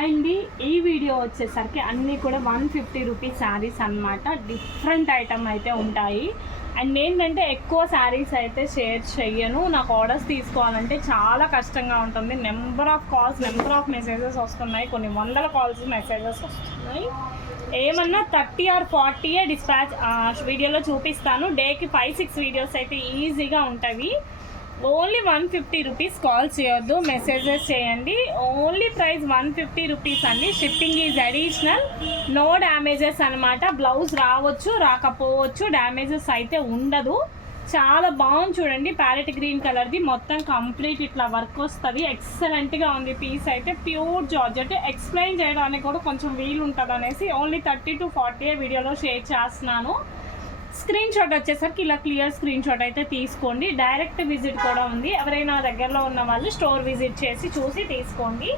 And ఈ video వచ్చేసరికి అన్నీ కూడా 150 రూపీస్ శారీస్ అన్నమాట. డిఫరెంట్ ఐటమ్ అయితే ఉంటాయి. అండ్ ఏంటంటే ఎక్కువ శారీస్ అయితే షేర్ చెయ్యను. నాకు ఆర్డర్స్ తీసుకోవాలంటే చాలా కష్టంగా ఉంటుంది. Number of calls, number of messages వస్తున్నాయి. కొన్ని వందల కాల్స్, మెసేజెస్ వస్తున్నాయి. ఏమన్నా 30 or 40 డిస్పాచ్ వీడియోలో చూపిస్తాను. డేకి 5-6 వీడియోస్ అయితే ఈజీగా ఉంటాయి. Only 150 rupees. కాల్ చేయొద్దు, మెసేజెస్ చేయండి. ఓన్లీ ప్రైస్ 150 రూపీస్ అండి. Shipping is additional. No damages అనమాట. బ్లౌజ్ రావచ్చు, రాకపోవచ్చు, డ్యామేజెస్ అయితే ఉండదు. చాలా బాగుంది చూడండి. ప్యారెట్ గ్రీన్ కలర్ది మొత్తం కంప్లీట్ ఇట్లా వర్క్ వస్తుంది. ఎక్సలెంట్గా ఉంది పీస్ అయితే. Pure georgette. ఎక్స్ప్లెయిన్ చేయడానికి కూడా కొంచెం వీలు ఉంటుంది అనేసి ఓన్లీ 30 to 40 వీడియోలో షేర్ చేస్తున్నాను. స్క్రీన్ షాట్ వచ్చేసరికి ఇలా క్లియర్ స్క్రీన్ షాట్ అయితే తీసుకోండి. డైరెక్ట్ విజిట్ కూడా ఉంది. ఎవరైనా దగ్గరలో ఉన్న వాళ్ళు స్టోర్ విజిట్ చేసి చూసి తీసుకోండి.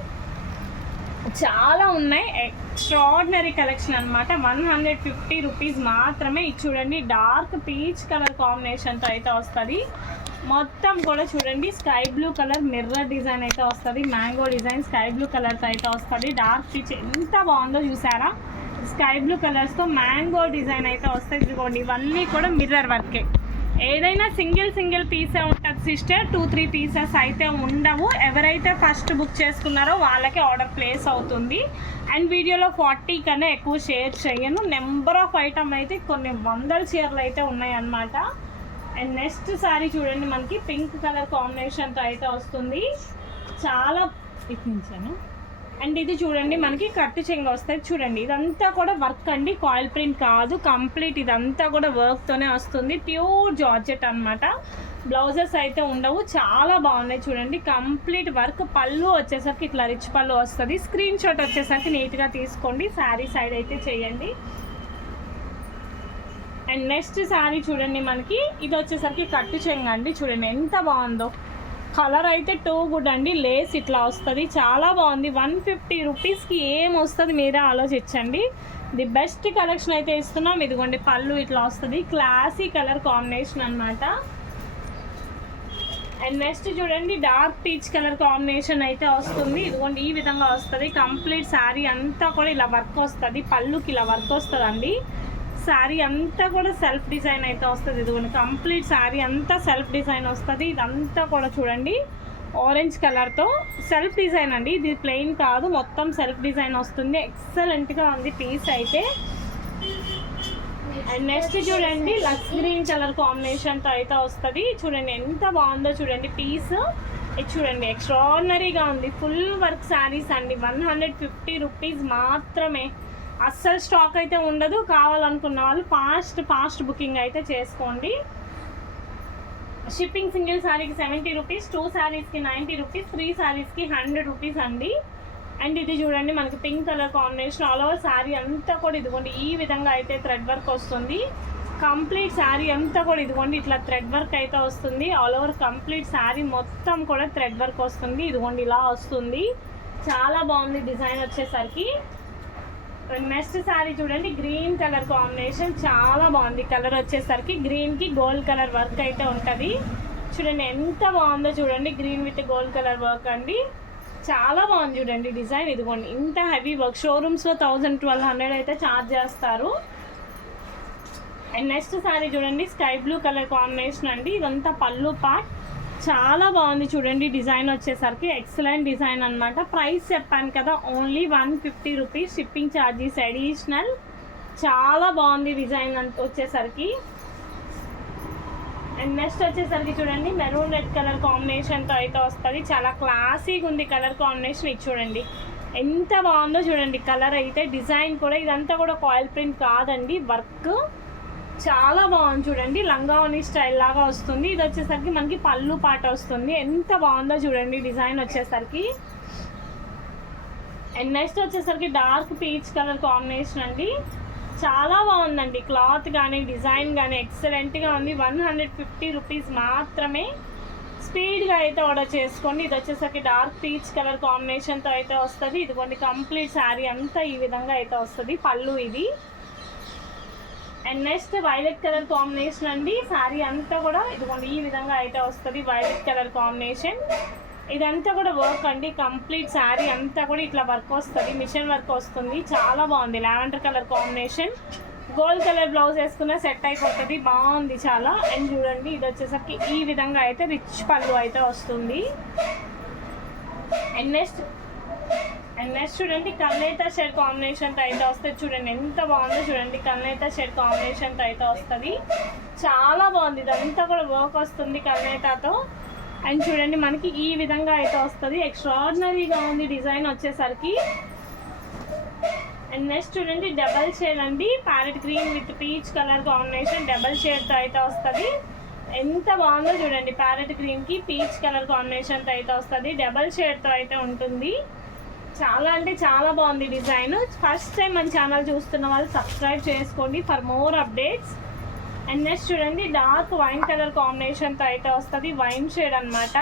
చాలా ఉన్నాయి. ఎక్స్ట్రాడినరీ కలెక్షన్ అనమాట. 150 రూపీస్ మాత్రమే. ఇది చూడండి, డార్క్ పీచ్ కలర్ కాంబినేషన్తో అయితే వస్తుంది. మొత్తం కూడా చూడండి, sky blue colour mirror design అయితే వస్తుంది. మ్యాంగో డిజైన్ స్కై బ్లూ కలర్తో అయితే వస్తుంది. డార్క్ పీచ్ ఎంత బాగుందో చూసారా? స్కై బ్లూ కలర్స్తో మ్యాంగో డిజైన్ అయితే వస్తుంది. ఇదిగోండి, ఇవన్నీ కూడా మిర్రర్ వర్కే. ఏదైనా సింగిల్ పీసే ఉంటుంది సిస్టర్. 2-3 పీసెస్ అయితే ఉండవు. ఎవరైతే ఫస్ట్ బుక్ చేసుకున్నారో వాళ్ళకే ఆర్డర్ ప్లేస్ అవుతుంది. అండ్ వీడియోలో 40 కన్నా ఎక్కువ షేర్ చేయను. నెంబర్ ఆఫ్ ఐటమ్ అయితే కొన్ని వందల చీరలు అయితే ఉన్నాయన్నమాట. అండ్ నెక్స్ట్ సారీ చూడండి, మనకి పింక్ కలర్ కాంబినేషన్తో అయితే వస్తుంది. చాలా ఇప్పించాను. అండ్ ఇది చూడండి, మనకి కట్టు చెంగ వస్తుంది. చూడండి, ఇదంతా కూడా వర్క్ అండి, కాయిల్ ప్రింట్ కాదు. కంప్లీట్ ఇదంతా కూడా వర్క్తోనే వస్తుంది. ప్యూర్ జార్జెట్ అనమాట. బ్లౌజెస్ అయితే ఉండవు. చాలా బాగున్నాయి చూడండి. Complete work. పళ్ళు వచ్చేసరికి ఇట్లా రిచ్ పళ్ళు వస్తుంది. స్క్రీన్ షాట్ వచ్చేసరికి నీట్గా తీసుకోండి. శారీ సైడ్ అయితే చేయండి. అండ్ నెక్స్ట్ శారీ చూడండి, మనకి ఇది వచ్చేసరికి కట్టు చెంగ అండి. చూడండి ఎంత బాగుందో. కలర్ అయితే టూ గుడ్ అండి. లేస్ ఇట్లా వస్తుంది. చాలా బాగుంది. 150 రూపీస్కి ఏం వస్తుంది మీరే ఆలోచించండి. ది బెస్ట్ కలెక్షన్ అయితే ఇస్తున్నాం. ఇదిగోండి, పళ్ళు ఇట్లా వస్తుంది. క్లాసీ కలర్ కాంబినేషన్ అనమాట. అండ్ నెక్స్ట్ చూడండి, డార్క్ పీచ్ కలర్ కాంబినేషన్ అయితే వస్తుంది. ఇదిగోండి, ఈ విధంగా వస్తుంది. కంప్లీట్ శారీ అంతా కూడా ఇలా వర్క్ వస్తుంది. పళ్ళుకి ఇలా వర్క్ వస్తుందండి. శారీ అంతా కూడా సెల్ఫ్ డిజైన్ అయితే వస్తుంది. ఇదిగోండి, కంప్లీట్ శారీ అంతా సెల్ఫ్ డిజైన్ వస్తుంది. ఇదంతా కూడా చూడండి, ఆరెంజ్ కలర్తో సెల్ఫ్ డిజైన్ అండి. ఇది ప్లెయిన్ కాదు, మొత్తం సెల్ఫ్ డిజైన్ వస్తుంది. ఎక్సలెంట్గా ఉంది పీస్ అయితే. అండ్ నెక్స్ట్ చూడండి, లక్స్ గ్రీన్ కలర్ కాంబినేషన్తో అయితే వస్తుంది. చూడండి ఎంత బాగుందో చూడండి పీస్. ఇది చూడండి, ఎక్స్ట్రాడినరీగా ఉంది. ఫుల్ వర్క్ శారీస్ అండి. 150 రూపీస్ మాత్రమే. అస్సలు స్టాక్ అయితే ఉండదు. కావాలనుకున్న వాళ్ళు ఫాస్ట్ బుకింగ్ అయితే చేసుకోండి. షిప్పింగ్ సింగిల్ శారీకి 70 రూపీస్, 2 శారీస్కి 90 రూపీస్, 3 శారీస్కి 100 రూపీస్ అండి. అండ్ ఇది చూడండి, మనకి pink colour combination. All over sari అంతా కూడా ఇదిగోండి ఈ విధంగా అయితే థ్రెడ్ వర్క్ వస్తుంది. కంప్లీట్ శారీ అంతా కూడా ఇదిగోండి ఇట్లా థ్రెడ్ వర్క్ అయితే వస్తుంది. ఆల్ ఓవర్ కంప్లీట్ శారీ మొత్తం కూడా థ్రెడ్ వర్క్ వస్తుంది. ఇదిగోండి ఇలా వస్తుంది. చాలా బాగుంది డిజైన్ వచ్చేసరికి. నెక్స్ట్ శారీ చూడండి, గ్రీన్ కలర్ కాంబినేషన్. చాలా బాగుంది. కలర్ వచ్చేసరికి గ్రీన్కి గోల్డ్ కలర్ వర్క్ అయితే ఉంటుంది. చూడండి ఎంత బాగుందో చూడండి. Green with gold colour work అండి. చాలా బాగుంది చూడండి డిజైన్. ఇదిగోండి ఇంత హెవీ వర్క్. షోరూమ్స్లో 1000-1200 అయితే ఛార్జ్ చేస్తారు. అండ్ నెక్స్ట్ శారీ చూడండి, స్కై బ్లూ కలర్ కాంబినేషన్ అండి. ఇదంతా పళ్ళు పార్ట్. చాలా బాగుంది చూడండి డిజైన్ వచ్చేసరికి. ఎక్సలెంట్ డిజైన్ అనమాట. ప్రైస్ చెప్పాను కదా, only 150 rupees. Shipping charges additional. చాలా బాగుంది డిజైన్ వచ్చేసరికి. అండ్ నెక్స్ట్ వచ్చేసరికి చూడండి, మెరూన్ రెడ్ కలర్ కాంబినేషన్తో అయితే వస్తుంది. చాలా క్లాసీగా ఉంది కలర్ కాంబినేషన్. ఇది చూడండి ఎంత బాగుందో చూడండి. కలర్ అయితే డిజైన్ కూడా ఇదంతా కూడా కాయిల్ ప్రింట్ కాదండి, వర్క్. చాలా బాగుంది చూడండి. లంగావని స్టైల్ లాగా వస్తుంది. ఇది వచ్చేసరికి మనకి పళ్ళు పాట వస్తుంది. ఎంత బాగుందో చూడండి డిజైన్ వచ్చేసరికి. అండ్ నెక్స్ట్ వచ్చేసరికి డార్క్ పీచ్ కలర్ కాంబినేషన్ అండి. చాలా బాగుందండి. క్లాత్ కానీ డిజైన్ కానీ ఎక్సలెంట్గా ఉంది. 150 రూపీస్ మాత్రమే. స్పీడ్గా అయితే ఆర్డర్ చేసుకోండి. ఇది వచ్చేసరికి డార్క్ పీచ్ కలర్ కాంబినేషన్తో అయితే వస్తుంది. ఇదిగోండి కంప్లీట్ శారీ అంతా ఈ విధంగా అయితే వస్తుంది. పళ్ళు ఇది. And next violet colour combination అండి. శారీ అంతా కూడా ఇదిగోండి ఈ విధంగా అయితే వస్తుంది. Violet colour combination. ఇదంతా కూడా వర్క్ అండి, కంప్లీట్ శారీ అంతా కూడా ఇట్లా వర్క్ వస్తుంది, మిషన్ వర్క్ వస్తుంది. చాలా బాగుంది. Lavender colour combination, gold colour blouse వేసుకున్న సెట్ అయిపోతుంది. బాగుంది చాలా. అండ్ చూడండి ఇది వచ్చేసరికి ఈ విధంగా అయితే రిచ్ పళ్ళు అయితే వస్తుంది. అండ్ నెక్స్ట్ చూడండి కల్నేత షేడ్ కాంబినేషన్తో అయితే వస్తుంది. చూడండి ఎంత బాగుందో చూడండి, కల్నేత షేడ్ కాంబినేషన్తో అయితే వస్తుంది. చాలా బాగుంది. ఇదంతా కూడా వర్క్ వస్తుంది కల్నేతతో. అండ్ చూడండి మనకి ఈ విధంగా అయితే వస్తుంది. ఎక్స్ట్రాడినరీగా ఉంది డిజైన్ వచ్చేసరికి. అండ్ నెక్స్ట్ చూడండి డబల్ షేడ్ అండి, parrot green with peach colour combination double షేడ్తో అయితే వస్తుంది. ఎంత బాగుందో చూడండి, ప్యారెట్ గ్రీన్కి పీచ్ కలర్ కాంబినేషన్తో అయితే వస్తుంది. డబల్ షేడ్తో అయితే ఉంటుంది. చాలా అంటే చాలా బాగుంది డిజైన్. ఫస్ట్ టైం మన ఛానల్ చూస్తున్న వాళ్ళు సబ్స్క్రైబ్ చేసుకోండి for more updates. And next చూడండి డార్క్ వైన్ కలర్ కాంబినేషన్తో అయితే వస్తుంది. వైన్ షేడ్ అనమాట.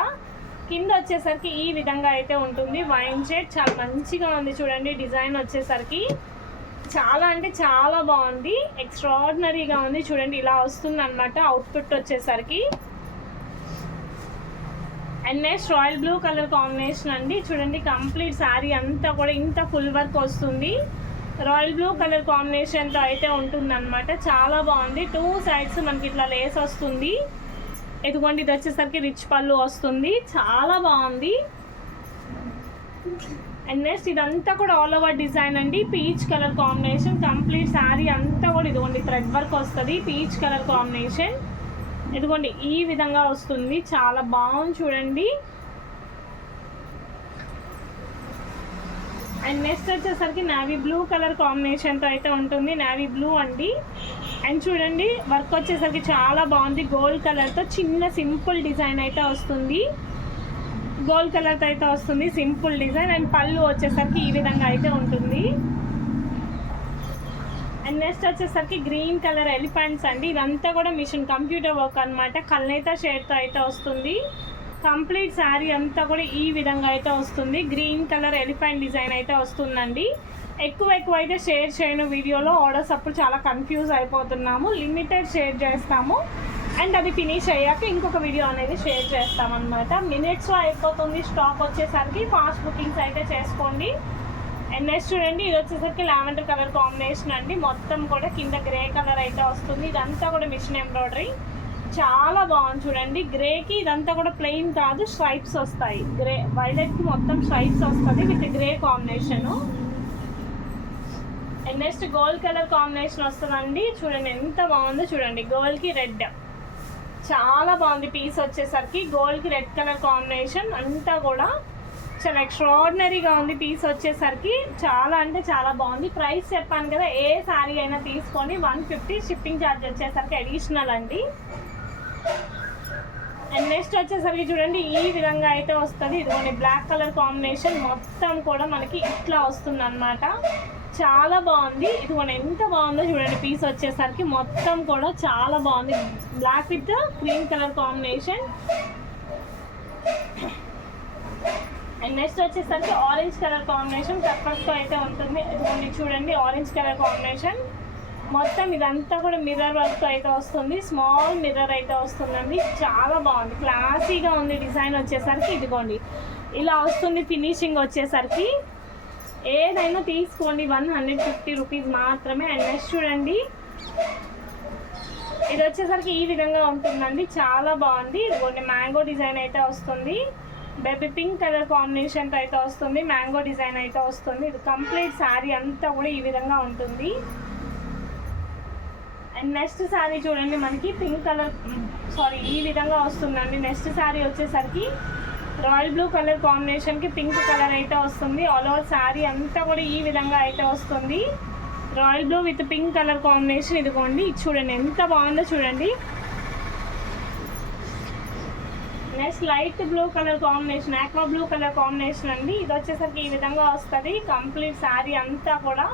కింద వచ్చేసరికి ఈ విధంగా అయితే ఉంటుంది. వైన్ షేడ్ చాలా మంచిగా ఉంది చూడండి. డిజైన్ వచ్చేసరికి చాలా అంటే చాలా బాగుంది, ఎక్స్ట్రాడినరీగా ఉంది చూడండి. ఇలా వస్తుంది అనమాట అవుట్పుట్ వచ్చేసరికి. And next royal blue colour combination అండి. చూడండి కంప్లీట్ శారీ అంతా కూడా ఇంత ఫుల్ వర్క్ వస్తుంది. రాయల్ బ్లూ కలర్ కాంబినేషన్తో అయితే ఉంటుంది అనమాట. చాలా బాగుంది. 2 సైడ్స్ మనకి ఇట్లా లేస్ వస్తుంది. ఇదిగోండి ఇది వచ్చేసరికి రిచ్ పళ్ళు వస్తుంది. చాలా బాగుంది. అండ్ నెక్స్ట్ ఇదంతా కూడా ఆల్ ఓవర్ డిజైన్ అండి, peach colour combination. Complete sari అంతా కూడా ఇదిగోండి థ్రెడ్ వర్క్ వస్తుంది, పీచ్ కలర్ కాంబినేషన్. ఇదిగోండి ఈ విధంగా వస్తుంది. చాలా బాగుంది చూడండి. అండ్ నెక్స్ట్ వచ్చేసరికి నావీ బ్లూ కలర్ కాంబినేషన్తో అయితే ఉంటుంది. నావీ బ్లూ అండి. అండ్ చూడండి వర్క్ వచ్చేసరికి చాలా బాగుంది. గోల్డ్ కలర్తో చిన్న సింపుల్ డిజైన్ అయితే వస్తుంది. గోల్డ్ కలర్తో అయితే వస్తుంది సింపుల్ డిజైన్. అండ్ పళ్ళు వచ్చేసరికి ఈ విధంగా అయితే ఉంటుంది. అండ్ నెక్స్ట్ వచ్చేసరికి గ్రీన్ కలర్ ఎలిఫెంట్స్ అండి. ఇదంతా కూడా మిషన్ కంప్యూటర్ వర్క్ అనమాట. కల్నేత షేడ్తో అయితే వస్తుంది. కంప్లీట్ శారీ అంతా కూడా ఈ విధంగా అయితే వస్తుంది. గ్రీన్ కలర్ ఎలిఫెంట్ డిజైన్ అయితే వస్తుందండి. ఎక్కువ అయితే షేర్ చేయను వీడియోలో. ఆర్డర్స్ అప్పుడు చాలా కన్ఫ్యూజ్ అయిపోతున్నాము. లిమిటెడ్ షేర్ చేస్తాము. అండ్ అది ఫినిష్ అయ్యాక ఇంకొక వీడియో అనేది షేర్ చేస్తామన్నమాట. మినిట్స్లో అయిపోతుంది స్టాక్ వచ్చేసరికి. ఫాస్ట్ బుకింగ్స్ అయితే చేసుకోండి. అండ్ నెక్స్ట్ చూడండి ఇది వచ్చేసరికి లావెండర్ కలర్ కాంబినేషన్ అండి. మొత్తం కూడా కింద గ్రే కలర్ అయితే వస్తుంది. ఇదంతా కూడా మిషన్ ఎంబ్రాయిడరీ. చాలా బాగుంది చూడండి. గ్రేకి ఇదంతా కూడా ప్లెయిన్ కాదు, స్ట్రైప్స్ వస్తాయి. గ్రే వైలెట్కి మొత్తం స్ట్రైప్స్ వస్తుంది with grey combination. And next gold colour combination వస్తుందండి. చూడండి ఎంత బాగుందో చూడండి. గోల్డ్కి రెడ్ చాలా బాగుంది పీస్ వచ్చేసరికి. గోల్డ్కి రెడ్ కలర్ కాంబినేషన్ అంతా కూడా చాలా ఎక్స్ట్రాడినరీగా ఉంది పీస్ వచ్చేసరికి. చాలా అంటే చాలా బాగుంది. ప్రైస్ చెప్పాను కదా, ఏ శారీ అయినా తీసుకోండి 150. షిప్పింగ్ ఛార్జ్ వచ్చేసరికి అడిషనల్ అండి. అండ్ నెక్స్ట్ వచ్చేసరికి చూడండి ఈ విధంగా అయితే వస్తుంది. ఇదిగోండి బ్లాక్ కలర్ కాంబినేషన్ మొత్తం కూడా మనకి ఇట్లా వస్తుంది అనమాట. చాలా బాగుంది. ఇదిగోండి ఎంత బాగుందో చూడండి. పీస్ వచ్చేసరికి మొత్తం కూడా చాలా బాగుంది. Black with green colour combination. And next వచ్చేసరికి ఆరెంజ్ కలర్ కాంబినేషన్ పర్పస్తో అయితే ఉంటుంది. ఇదిగోండి చూడండి ఆరెంజ్ కలర్ కాంబినేషన్. మొత్తం ఇదంతా కూడా మిర్రర్ వర్క్తో అయితే వస్తుంది. స్మాల్ మిర్రర్ అయితే వస్తుందండి. చాలా బాగుంది, క్లాసీగా ఉంది డిజైన్ వచ్చేసరికి. ఇదిగోండి ఇలా వస్తుంది ఫినిషింగ్ వచ్చేసరికి. ఏదైనా తీసుకోండి 150 రూపీస్ మాత్రమే. అండ్ నెక్స్ట్ చూడండి ఇది వచ్చేసరికి ఈ విధంగా ఉంటుందండి. చాలా బాగుంది. ఇదిగోండి మ్యాంగో డిజైన్ అయితే వస్తుంది. బేబీ పింక్ కలర్ కాంబినేషన్తో అయితే వస్తుంది. మ్యాంగో డిజైన్ అయితే వస్తుంది. ఇది కంప్లీట్ శారీ అంతా కూడా ఈ విధంగా ఉంటుంది. అండ్ నెక్స్ట్ శారీ చూడండి మనకి పింక్ కలర్ ఈ విధంగా వస్తుందండి. నెక్స్ట్ శారీ వచ్చేసరికి రాయల్ బ్లూ కలర్ కాంబినేషన్కి పింక్ కలర్ అయితే వస్తుంది. ఆల్ ఓవర్ శారీ అంతా కూడా ఈ విధంగా అయితే వస్తుంది. Royal blue with pink colour combination. ఇదిగోండి చూడండి ఎంత బాగుందో చూడండి. Next light blue colour combination, aqua blue colour combination అండి. ఇది వచ్చేసరికి ఈ విధంగా వస్తుంది. కంప్లీట్ శారీ అంతా కూడా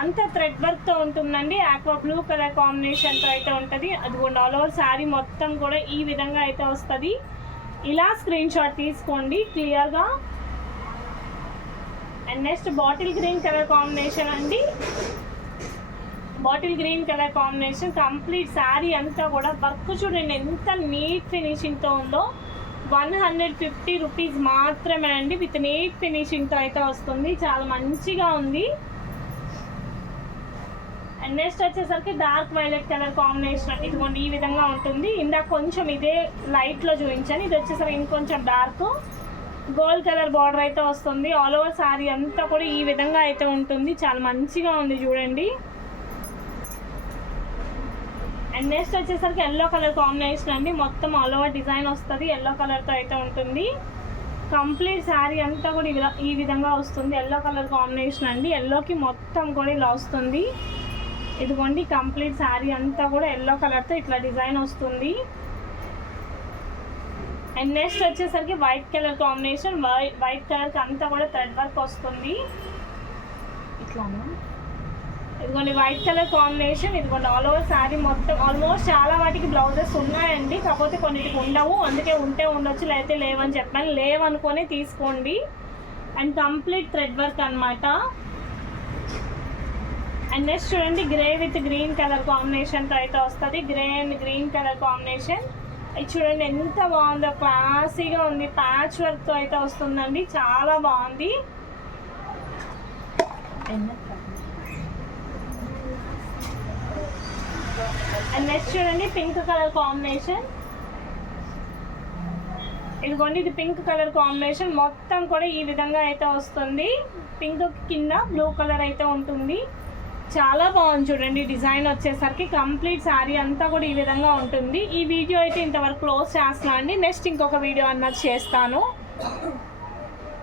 అంతా థ్రెడ్ వర్క్తో ఉంటుందండి. ఆక్వా బ్లూ కలర్ కాంబినేషన్తో అయితే ఉంటుంది. అదిగోండి ఆల్ ఓవర్ శారీ మొత్తం కూడా ఈ విధంగా అయితే వస్తుంది. ఇలా స్క్రీన్ షాట్ తీసుకోండి క్లియర్గా. And next bottle green colour combination అండి. Bottle green colour combination. Complete sari అంతా కూడా వర్క్ చూడండి ఎంత నీట్ ఫినిషింగ్తో ఉందో. 150 రూపీస్ మాత్రమే అండి. విత్ నీట్ ఫినిషింగ్తో అయితే వస్తుంది, చాలా మంచిగా ఉంది. అండ్ నెక్స్ట్ వచ్చేసరికి డార్క్ వైలెట్ కలర్ కాంబినేషన్, ఇదిగోండి ఈ విధంగా ఉంటుంది. ఇందాక కొంచెం ఇదే లైట్లో చూపించాను, ఇది వచ్చేసరికి ఇంకొంచెం డార్క్ గోల్డ్ కలర్ బార్డర్ అయితే వస్తుంది. ఆల్ ఓవర్ శారీ అంతా కూడా ఈ విధంగా అయితే ఉంటుంది, చాలా మంచిగా ఉంది చూడండి. అండ్ నెక్స్ట్ వచ్చేసరికి ఎల్లో కలర్ కాంబినేషన్ అండి, మొత్తం ఆల్ ఓవర్ డిజైన్ వస్తుంది, ఎల్లో కలర్తో అయితే ఉంటుంది. కంప్లీట్ శారీ అంతా కూడా ఈ విధంగా వస్తుంది, ఎల్లో కలర్ కాంబినేషన్ అండి. ఎల్లోకి మొత్తం కూడా ఇలా వస్తుంది, ఇదిగోండి కంప్లీట్ శారీ అంతా కూడా ఎల్లో కలర్తో ఇట్లా డిజైన్ వస్తుంది. అండ్ నెక్స్ట్ వచ్చేసరికి వైట్ కలర్ కాంబినేషన్, వైట్ కలర్కి అంతా కూడా థ్రెడ్ వర్క్ వస్తుంది ఇట్లానా. ఇదిగోండి వైట్ కలర్ కాంబినేషన్, ఇదిగోండి ఆల్ ఓవర్ శారీ మొత్తం ఆల్మోస్ట్ చాలా వాటికి బ్లౌజెస్ ఉన్నాయండి, కాకపోతే కొన్నిటికి ఉండవు, అందుకే ఉంటే ఉండొచ్చు లేకపోతే లేవని చెప్పాను, లేవనుకొని తీసుకోండి. అండ్ కంప్లీట్ థ్రెడ్ వర్క్ అనమాట. అండ్ నెక్స్ట్ చూడండి గ్రే విత్ గ్రీన్ కలర్ కాంబినేషన్తో అయితే వస్తుంది, grey and green colour combination. ఇది చూడండి ఎంత బాగుందో, క్లాసీగా ఉంది, ప్యాచ్ వర్క్తో అయితే వస్తుందండి, చాలా బాగుంది. అండ్ నెక్స్ట్ చూడండి పింక్ కలర్ కాంబినేషన్, ఇదిగోండి ఇది పింక్ కలర్ కాంబినేషన్, మొత్తం కూడా ఈ విధంగా అయితే వస్తుంది. పింక్ కింద బ్లూ కలర్ అయితే ఉంటుంది, చాలా బాగుంది చూడండి. డిజైన్ వచ్చేసరికి కంప్లీట్ శారీ అంతా కూడా ఈ విధంగా ఉంటుంది. ఈ వీడియో అయితే ఇంతవరకు క్లోజ్ చేస్తున్నాను అండి, నెక్స్ట్ ఇంకొక వీడియో అన్నది చేస్తాను.